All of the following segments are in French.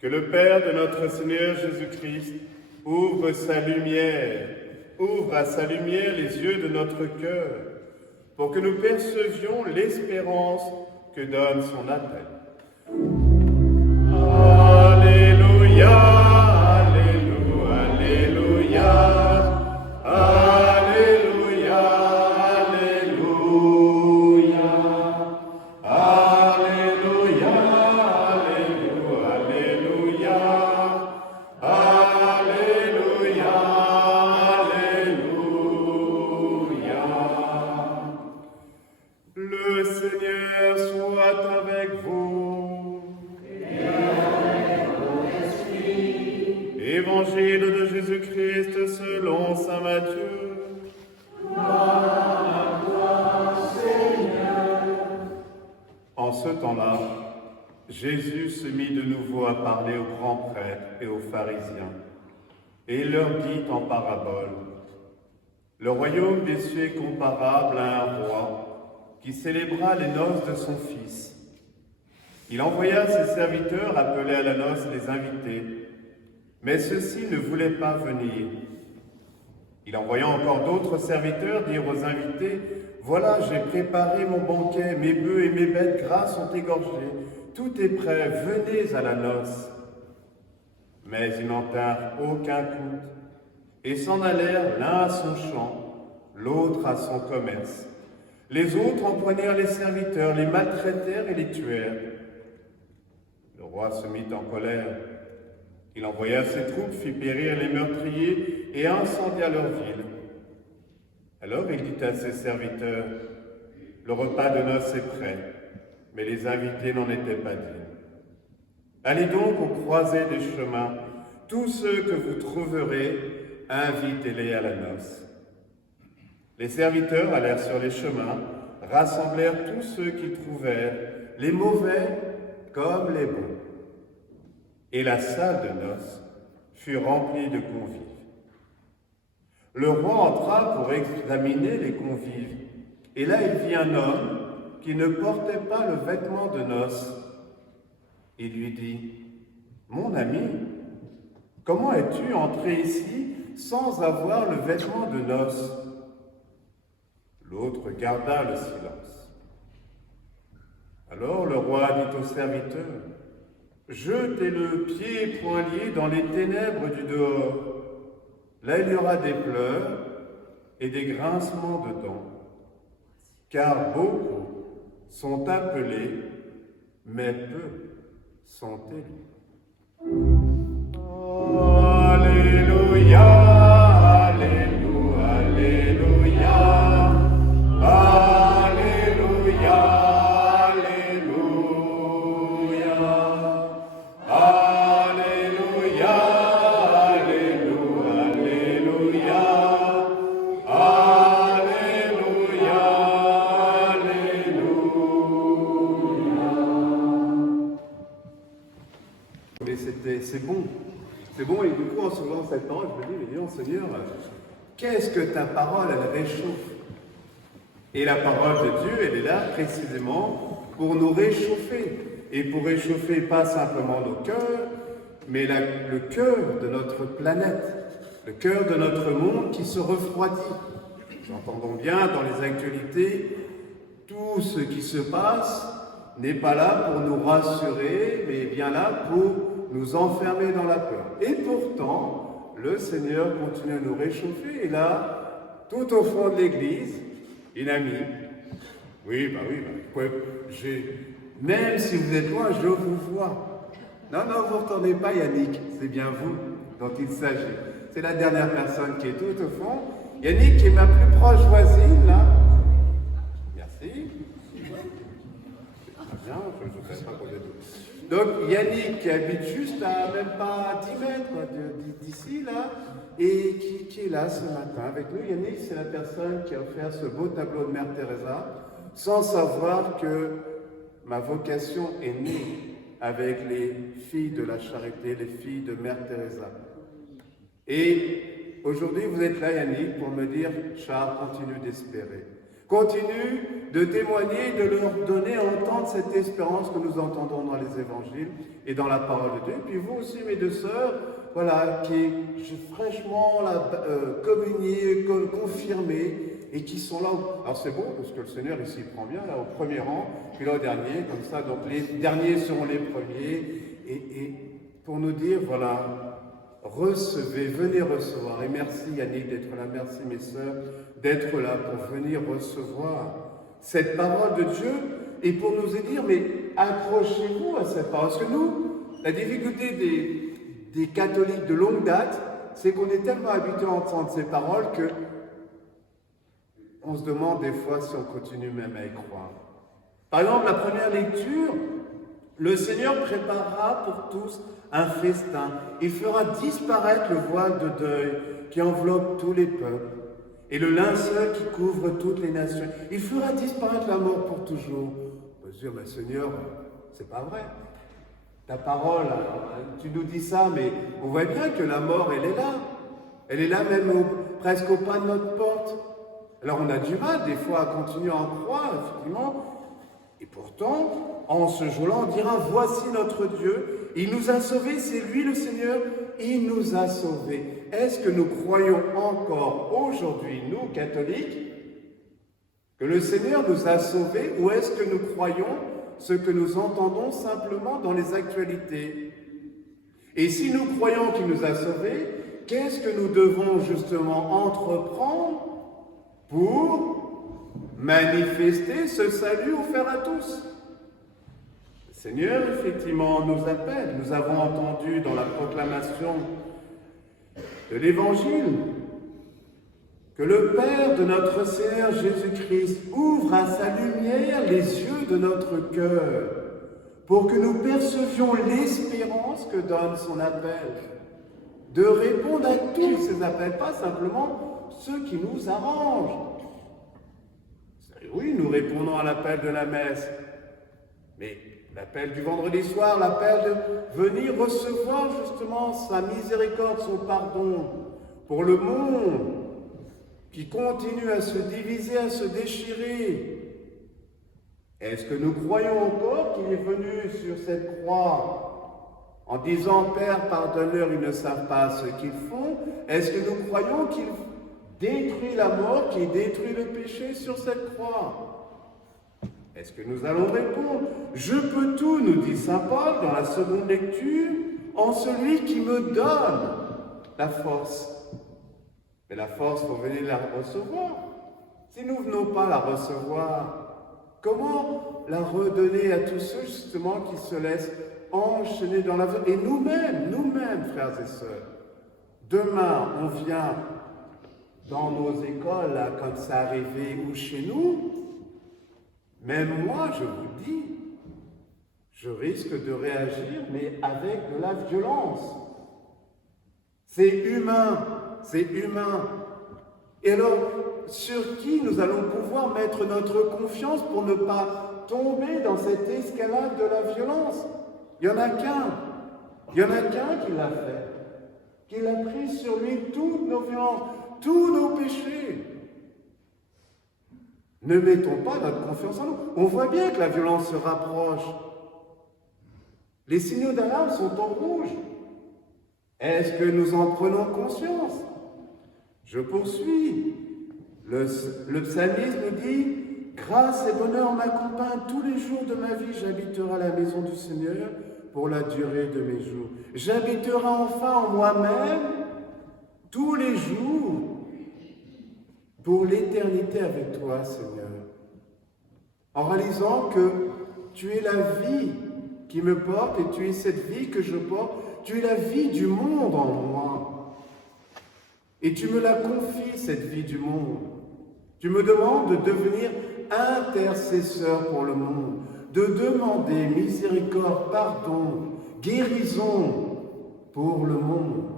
Que le Père de notre Seigneur Jésus-Christ ouvre à sa lumière les yeux de notre cœur, pour que nous percevions l'espérance que donne son appel. Alléluia, Alléluia, Alléluia, Alléluia, Alléluia, Alléluia, Alléluia, Alléluia, Alléluia. Le Seigneur soit avec vous. Évangile de Jésus-Christ selon saint Matthieu. Gloire à toi, Seigneur. En ce temps-là, Jésus se mit de nouveau à parler aux grands prêtres et aux pharisiens, et il leur dit en parabole: Le royaume des cieux est comparable à un roi qui célébra les noces de son fils. Il envoya ses serviteurs appeler à la noce les invités, mais ceux-ci ne voulaient pas venir. Il envoya encore d'autres serviteurs dire aux invités: Voilà, j'ai préparé mon banquet, mes bœufs et mes bêtes grasses sont égorgés, tout est prêt, venez à la noce. Mais ils n'en tinrent aucun compte et s'en allèrent l'un à son champ, l'autre à son commerce. Les autres empoignèrent les serviteurs, les maltraitèrent et les tuèrent. Le roi se mit en colère. Il envoya ses troupes, fit périr les meurtriers et incendia leur ville. Alors il dit à ses serviteurs: Le repas de noces est prêt, mais les invités n'en étaient pas dignes. Allez donc aux croisées des chemins, tous ceux que vous trouverez, invitez-les à la noce. Les serviteurs allèrent sur les chemins, rassemblèrent tous ceux qu'ils trouvèrent, les mauvais comme les bons. Et la salle de noces fut remplie de convives. Le roi entra pour examiner les convives, et là il vit un homme qui ne portait pas le vêtement de noces. Il lui dit: Mon ami, comment es-tu entré ici sans avoir le vêtement de noces? L'autre garda le silence. Alors le roi dit aux serviteurs: Jetez-le pieds et poings liés dans les ténèbres du dehors. Là il y aura des pleurs et des grincements de dents, car beaucoup sont appelés, mais peu sont élus. Alléluia, Alléluia, Alléluia, Alléluia, Alléluia, Alléluia, Alléluia, Alléluia, Alléluia. Mais c'est bon. C'est bon, et du coup, en se levant cette parole, je me dis: Mais dis donc, Seigneur, qu'est-ce que ta parole, elle réchauffe? Et la parole de Dieu, elle est là précisément pour nous réchauffer. Et pour réchauffer pas simplement nos cœurs, mais le cœur de notre planète, le cœur de notre monde qui se refroidit. J'entends bien dans les actualités, tout ce qui se passe n'est pas là pour nous rassurer, mais bien là pour nous enfermer dans la peur. Et pourtant, le Seigneur continue à nous réchauffer. Et là, tout au fond de l'église, une amie. Oui, même si vous êtes loin, je vous vois. Non, vous ne retournez pas, Yannick. C'est bien vous dont il s'agit. C'est la dernière personne qui est tout au fond. Yannick, qui est ma plus proche voisine, là. Merci. Très bien, je ne sais pas combien de... Donc Yannick qui habite juste à même pas 10 mètres d'ici là, et qui est là ce matin avec nous. Yannick, c'est la personne qui a offert ce beau tableau de Mère Teresa, sans savoir que ma vocation est née avec les filles de la charité, les filles de Mère Teresa. Et aujourd'hui, vous êtes là, Yannick, pour me dire: Charles, continue d'espérer. Continue de témoigner, de leur donner à entendre cette espérance que nous entendons dans les évangiles et dans la parole de Dieu. Puis vous aussi, mes deux sœurs, voilà, qui fraîchement communiés, confirmés, et qui sont là. Alors c'est bon, parce que le Seigneur ici prend bien, là, au premier rang, puis là au dernier, comme ça, donc les derniers seront les premiers, et pour nous dire, voilà, recevez, venez recevoir. Et merci Yannick d'être là, merci mes sœurs d'être là pour venir recevoir cette parole de Dieu et pour nous dire, mais accrochez-vous à cette parole. Parce que nous, la difficulté des catholiques de longue date, c'est qu'on est tellement habitués à entendre ces paroles que on se demande des fois si on continue même à y croire. Par exemple, la première lecture, le Seigneur préparera pour tous un festin. Il fera disparaître le voile de deuil qui enveloppe tous les peuples et le linceul qui couvre toutes les nations. Il fera disparaître la mort pour toujours. On peut se dire, mais Seigneur, c'est pas vrai. Ta parole, tu nous dis ça, mais on voit bien que la mort, elle est là. Elle est là même presque au pas de notre porte. Alors on a du mal des fois à continuer à en croire, effectivement. Et pourtant, en ce jour-là, on dira, voici notre Dieu, il nous a sauvés, c'est lui le Seigneur, il nous a sauvés. Est-ce que nous croyons encore aujourd'hui, nous, catholiques, que le Seigneur nous a sauvés, ou est-ce que nous croyons ce que nous entendons simplement dans les actualités? Et si nous croyons qu'il nous a sauvés, qu'est-ce que nous devons justement entreprendre pour manifester ce salut offert à tous? Le Seigneur, effectivement, nous appelle. Nous avons entendu dans la proclamation de l'Évangile que le Père de notre Seigneur Jésus-Christ ouvre à sa lumière les yeux de notre cœur pour que nous percevions l'espérance que donne son appel, de répondre à tous ces appels, pas simplement ceux qui nous arrangent. Oui, nous répondons à l'appel de la messe, mais l'appel du vendredi soir, l'appel de venir recevoir justement sa miséricorde, son pardon pour le monde qui continue à se diviser, à se déchirer. Est-ce que nous croyons encore qu'il est venu sur cette croix en disant « Père, pardonne-leur, ils ne savent pas ce qu'ils font » Est-ce que nous croyons qu'il détruit la mort, qu'il détruit le péché sur cette croix? Est-ce que nous allons répondre « Je peux tout », nous dit saint Paul dans la seconde lecture, en celui qui me donne la force. Mais la force, il faut venir la recevoir. Si nous ne venons pas la recevoir, comment la redonner à tous ceux justement qui se laissent enchaîner dans la vie? Et nous-mêmes, frères et sœurs, demain, on vient dans nos écoles, là, quand ça arrivé, ou chez nous, même moi, je vous dis, je risque de réagir, mais avec de la violence. C'est humain, c'est humain. Et alors, sur qui nous allons pouvoir mettre notre confiance pour ne pas tomber dans cette escalade de la violence? Il n'y en a qu'un. Il n'y en a qu'un qui l'a fait. Qu'il a pris sur lui toutes nos violences, tous nos péchés. Ne mettons pas notre confiance en nous. On voit bien que la violence se rapproche. Les signaux d'alarme sont en rouge. Est-ce que nous en prenons conscience? Je poursuis. Le psalmiste nous dit « Grâce et bonheur m'accompagnent tous les jours de ma vie, j'habiterai à la maison du Seigneur pour la durée de mes jours. J'habiterai enfin en moi-même tous les jours pour l'éternité avec toi, Seigneur. » En réalisant que tu es la vie qui me porte et tu es cette vie que je porte, tu es la vie du monde en moi. Et tu me la confies, cette vie du monde. Tu me demandes de devenir intercesseur pour le monde, de demander miséricorde, pardon, guérison pour le monde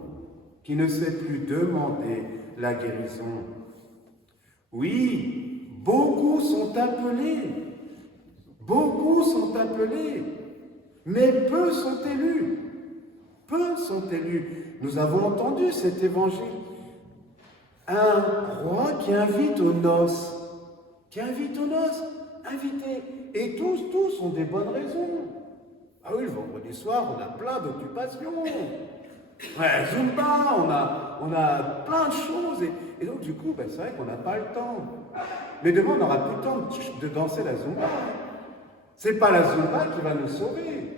qui ne sait plus demander la guérison. Oui, beaucoup sont appelés, mais peu sont élus. Peu sont élus. Nous avons entendu cet évangile. Un roi qui invite aux noces. qui invite aux noces, invitez. Et tous ont des bonnes raisons. Ah oui, le vendredi soir, on a plein d'occupations. Ouais, Zumba, on a plein de choses. Et donc, du coup, c'est vrai qu'on n'a pas le temps. Mais demain, on n'aura plus le temps de danser la Zumba. C'est pas la Zumba qui va nous sauver.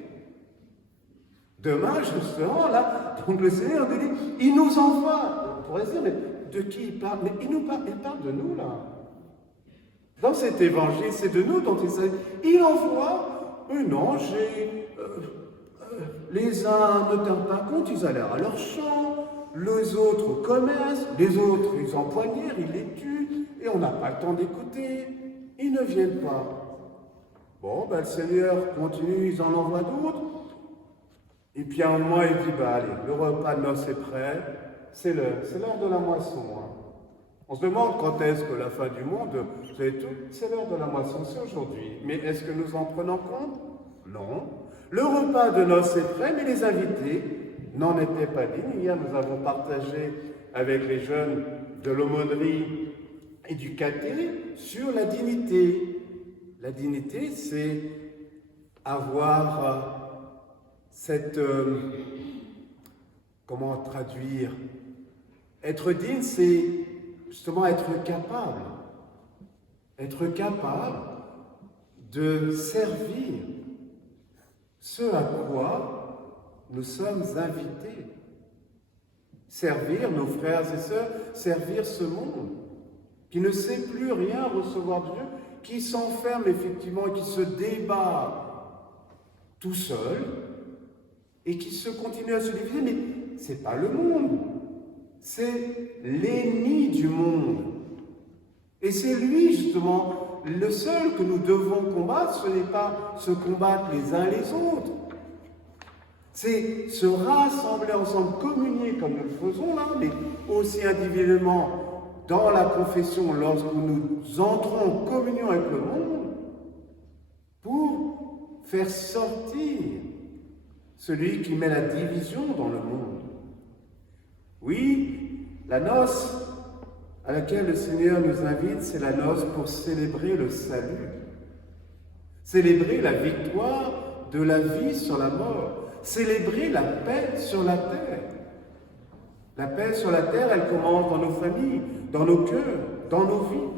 Demain, justement, là, donc le Seigneur nous dit, il nous envoie. On pourrait se dire, mais de qui il parle? Mais il parle de nous, là. Dans cet évangile, c'est de nous dont il s'agit. Il envoie un ange et les uns ne tiennent pas compte, ils allèrent à leur champ, les autres au commerce, les autres ils empoignèrent, ils les tuent, et on n'a pas le temps d'écouter. Ils ne viennent pas. Bon, le Seigneur continue, ils en envoient d'autres. Et puis à un moment, il dit, allez, le repas de noces est prêt, c'est l'heure de la moisson. Hein. On se demande quand est-ce que la fin du monde, vous savez tout, c'est l'heure de la moisson, c'est aujourd'hui. Mais est-ce que nous en prenons compte? Non. Le repas de noces est prêt, mais les invités n'en étaient pas dignes. Hier, nous avons partagé avec les jeunes de l'aumônerie et du caté sur la dignité. La dignité, c'est avoir cette... comment traduire? Être digne, c'est justement être capable de servir ce à quoi nous sommes invités. Servir nos frères et sœurs, servir ce monde qui ne sait plus rien recevoir de Dieu, qui s'enferme effectivement et qui se débat tout seul et qui se continue à se diviser. Mais c'est pas le monde, c'est l'ennemi du monde. Et c'est lui justement le seul que nous devons combattre. Ce n'est pas se combattre les uns les autres. C'est se rassembler ensemble, communier comme nous le faisons là, mais aussi individuellement dans la confession lorsque nous entrons en communion avec le monde pour faire sortir celui qui met la division dans le monde. Oui, la noce à laquelle le Seigneur nous invite, c'est la noce pour célébrer le salut, célébrer la victoire de la vie sur la mort, célébrer la paix sur la terre. La paix sur la terre, elle commence dans nos familles, dans nos cœurs, dans nos vies.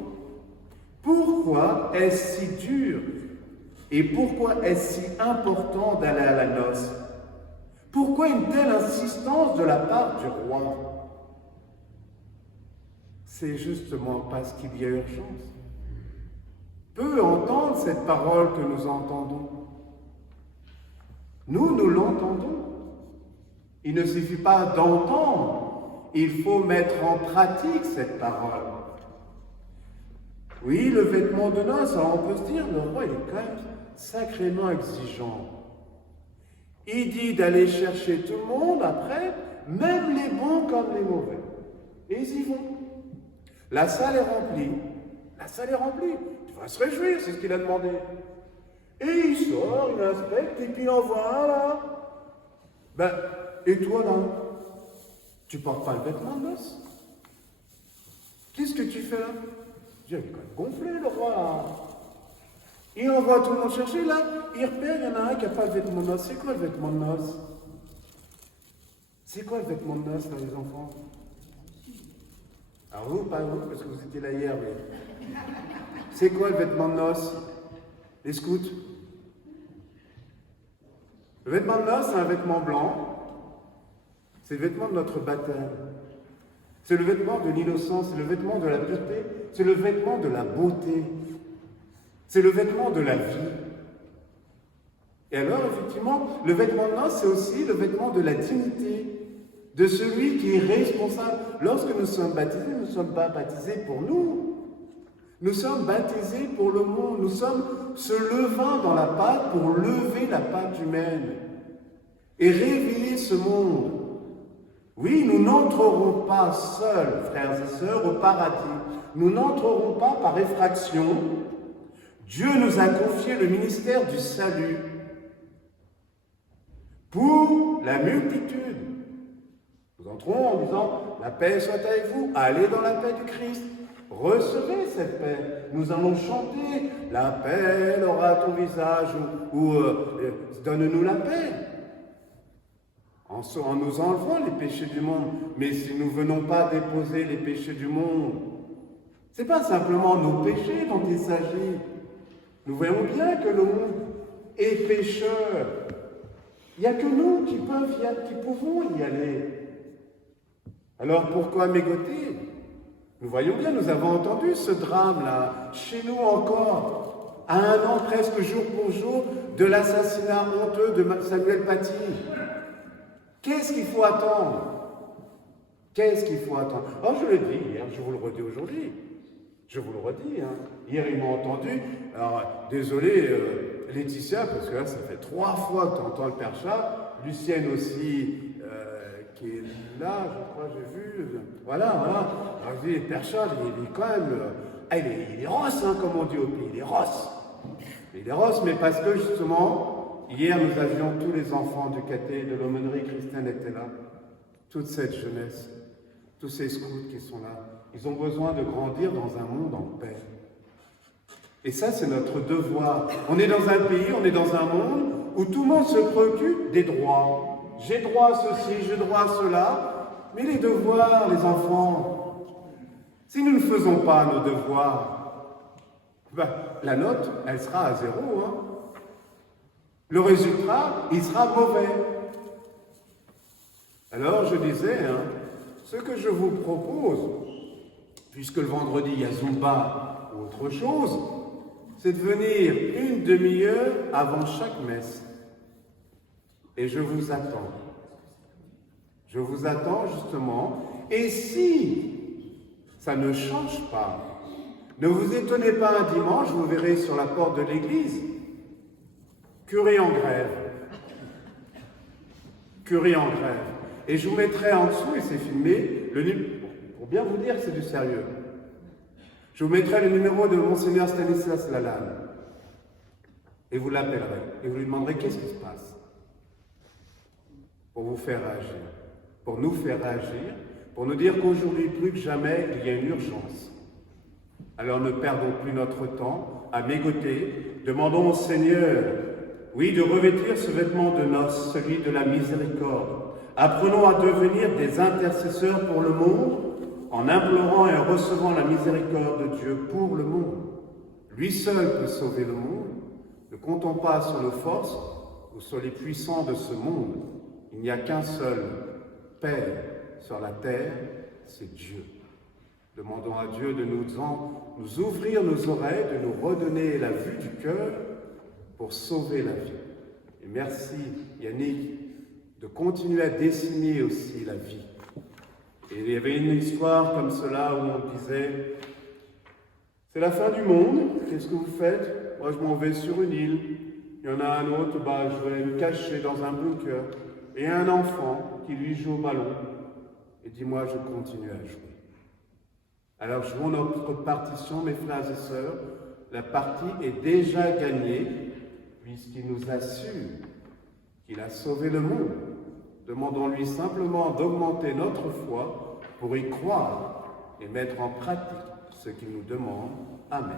Pourquoi est-ce si dur et pourquoi est-ce si important d'aller à la noce? Pourquoi une telle insistance de la part du roi? C'est justement parce qu'il y a urgence. Peu entendent cette parole que nous entendons. Nous l'entendons. Il ne suffit pas d'entendre, il faut mettre en pratique cette parole. Oui, le vêtement de noces, alors on peut se dire, le roi il est quand même sacrément exigeant. Il dit d'aller chercher tout le monde après, même les bons comme les mauvais. Et ils y vont. La salle est remplie. La salle est remplie. Tu vas se réjouir, c'est ce qu'il a demandé. Et il sort, il inspecte, et puis il envoie un là. Et toi là, tu portes pas le vêtement de noces? Qu'est-ce que tu fais là? Il est quand même gonflé le roi là. Il envoie tout le monde chercher là, il repère, il y en a un qui n'a pas de vêtement de noces. C'est quoi le vêtement de noces? C'est quoi le vêtement de noces là, les enfants? Alors vous, pas vous, parce que vous étiez là hier, mais... C'est quoi le vêtement de noces? Les scouts? Le vêtement de noces, c'est un vêtement blanc. C'est le vêtement de notre baptême. C'est le vêtement de l'innocence, c'est le vêtement de la pureté, c'est le vêtement de la beauté. C'est le vêtement de la vie. Et alors, effectivement, le vêtement de noces, c'est aussi le vêtement de la dignité, de celui qui est responsable. Lorsque nous sommes baptisés, nous ne sommes pas baptisés pour nous. Nous sommes baptisés pour le monde. Nous sommes ce levain dans la pâte pour lever la pâte humaine et révéler ce monde. Oui, nous n'entrerons pas seuls, frères et sœurs, au paradis. Nous n'entrerons pas par effraction. Dieu nous a confié le ministère du salut pour la multitude. Nous entrons en disant, la paix soit avec vous, allez dans la paix du Christ, recevez cette paix. Nous allons chanter « La paix aura ton visage » ou Donne-nous la paix » en nous enlevant les péchés du monde. Mais si nous ne venons pas déposer les péchés du monde, ce n'est pas simplement nos péchés dont il s'agit. Nous voyons bien que le monde est pécheur. Il n'y a que nous qui pouvons y aller. Alors pourquoi mégoter? Nous voyons bien, nous avons entendu ce drame-là, chez nous encore, à 1 an presque jour pour jour, de l'assassinat honteux de Samuel Paty. Qu'est-ce qu'il faut attendre? Qu'est-ce qu'il faut attendre? Oh, je le dis hier, je vous le redis aujourd'hui. Je vous le redis. Hier, ils m'ont entendu. Alors, désolé, Laetitia, parce que là, ça fait 3 fois que tu entends le Père Charles. Lucienne aussi, qui est là, je crois, j'ai vu. Voilà. Alors, je dis, Père Charles, il est quand même... il est rosse, comme on dit au pays. Il est rosse. Il est rosse, mais parce que, justement, hier, nous avions tous les enfants du caté, de l'aumônerie chrétienne étaient là. Toute cette jeunesse, tous ces scouts qui sont là. Ils ont besoin de grandir dans un monde en paix. Et ça, c'est notre devoir. On est dans un pays, on est dans un monde où tout le monde se préoccupe des droits. J'ai droit à ceci, j'ai droit à cela. Mais les devoirs, les enfants, si nous ne faisons pas nos devoirs, la note, elle sera à 0. Le résultat, il sera mauvais. Alors, je disais, ce que je vous propose, puisque le vendredi, il y a Zumba ou autre chose, c'est de venir 1 demi-heure avant chaque messe. Et je vous attends. Je vous attends justement. Et si ça ne change pas, ne vous étonnez pas un dimanche, vous verrez sur la porte de l'église, curé en grève. Curé en grève. Et je vous mettrai en dessous, et c'est filmé, pour bien vous dire que c'est du sérieux. Je vous mettrai le numéro de Monseigneur Stanislas Lalanne. Et vous l'appellerez. Et vous lui demanderez qu'est-ce qui se passe. Pour vous faire réagir. Pour nous faire réagir. Pour nous dire qu'aujourd'hui, plus que jamais, il y a une urgence. Alors ne perdons plus notre temps à mégoter. Demandons au Seigneur, oui, de revêtir ce vêtement de noces, celui de la miséricorde. Apprenons à devenir des intercesseurs pour le monde, en implorant et en recevant la miséricorde de Dieu pour le monde. Lui seul peut sauver le monde. Ne comptons pas sur nos forces ou sur les puissants de ce monde. Il n'y a qu'un seul Père sur la terre, c'est Dieu. Demandons à Dieu de nous ouvrir nos oreilles, de nous redonner la vue du cœur pour sauver la vie. Et merci Yannick de continuer à dessiner aussi la vie. Et il y avait une histoire comme cela où on disait « C'est la fin du monde, qu'est-ce que vous faites? Moi je m'en vais sur une île, il y en a un autre, je vais me cacher dans un bunker. Et un enfant qui lui joue au ballon et dit « Moi je continue à jouer ». Alors jouons notre partition, mes frères et sœurs, la partie est déjà gagnée puisqu'il nous assure qu'il a sauvé le monde. Demandons-lui simplement d'augmenter notre foi pour y croire et mettre en pratique ce qu'il nous demande. Amen.